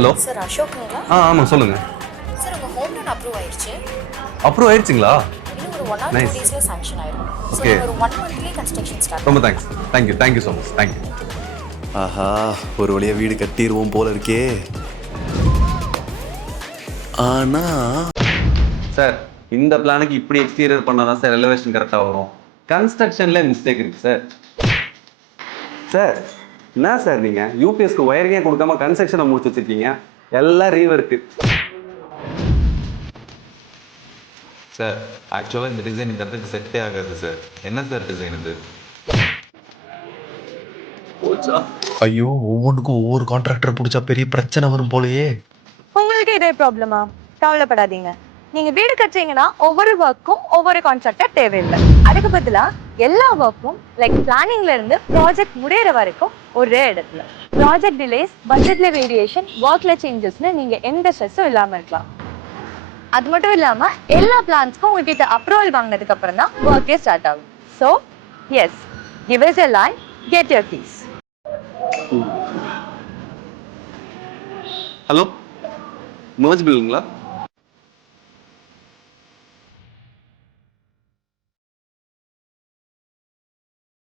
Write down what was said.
Hello sir அசோக்குங்களா? ஆமாம் சொல்லுங்கள். Sir உங்கள் ஹோம் லோன் அப்ரூவ் ஆயிடுச்சு. அப்ரூவ் ஆயிடுச்சுங்களா? இன்னும் ஒரு 1 or 2 நைஸ். டேஸில் சாங்ஷன் ஆயிடும். So okay. ஒரு 1 மந்த்லேயே கன்ஸ்ட்ரக்ஷன் ஸ்டார்ட். ரொம்ப thanks. Thank you so much. Thank you. ஆஹா, ஒரு வழியா வீடு கட்டிடுவோம் போல இருக்கே. ஆனா சார் இந்த பிளானுக்கு இப்படி எக்ஸ்டீரியர் பண்ணால் தான் சார் எலிவேஷன் கரெக்டாக வரும். கன்ஸ்ட்ரக்ஷனில் மிஸ்டேக் இருக்குது சார். சார் என்ன சார் நீங்கள் யூபிஎஸ்க்கு ஒயரிங்கே கொடுக்காம கன்ஸ்ட்ரக்ஷனை முடிச்சு வச்சுருக்கீங்க. எல்லாம் ரீவர்க்கு. சார் ஆக்சுவலாக இந்த டிசைன் இந்த இடத்துக்கு செட்டே ஆகாது சார். என்ன சார் டிசைன் இது? ஐயோ, ஒவ்வொன்றுக்கும் ஒவ்வொரு கான்ட்ராக்டர் பிடிச்சா பெரிய பிரச்சனை வரும் போலயே. உங்களுக்கு இதே ப்ராப்ளமா? கவலைப்படாதீங்க. நீங்க வீடு கட்டுறீங்கன்னா ஒவ்வொரு ஒர்க்கும் ஒவ்வொரு கான்ட்ராக்டர் தேவையில்லை. அதுக்கு பதிலா எல்லா ஒர்க்கும் லைக் பிளானிங்ல இருந்து ப்ராஜெக்ட் முடியற வரைக்கும் ஒரே இடத்துல. ப்ராஜெக்ட் டிலேஸ், பட்ஜெட்ல வேரியேஷன், ஒர்க்ல சேஞ்சஸ்னு நீங்க எந்த ஸ்ட்ரெஸ்ஸும் இல்லாம இருக்கலாம். அது மட்டும் இல்லாம எல்லா பிளான்ஸ்க்கும் உங்ககிட்ட அப்ரூவல் வாங்கினதுக்கு அப்புறம் தான் ஒர்க்கே ஸ்டார்ட் ஆகும். So yes, give us a line, get your keys. Hello, மர்ஜ் பில்லுங்களா?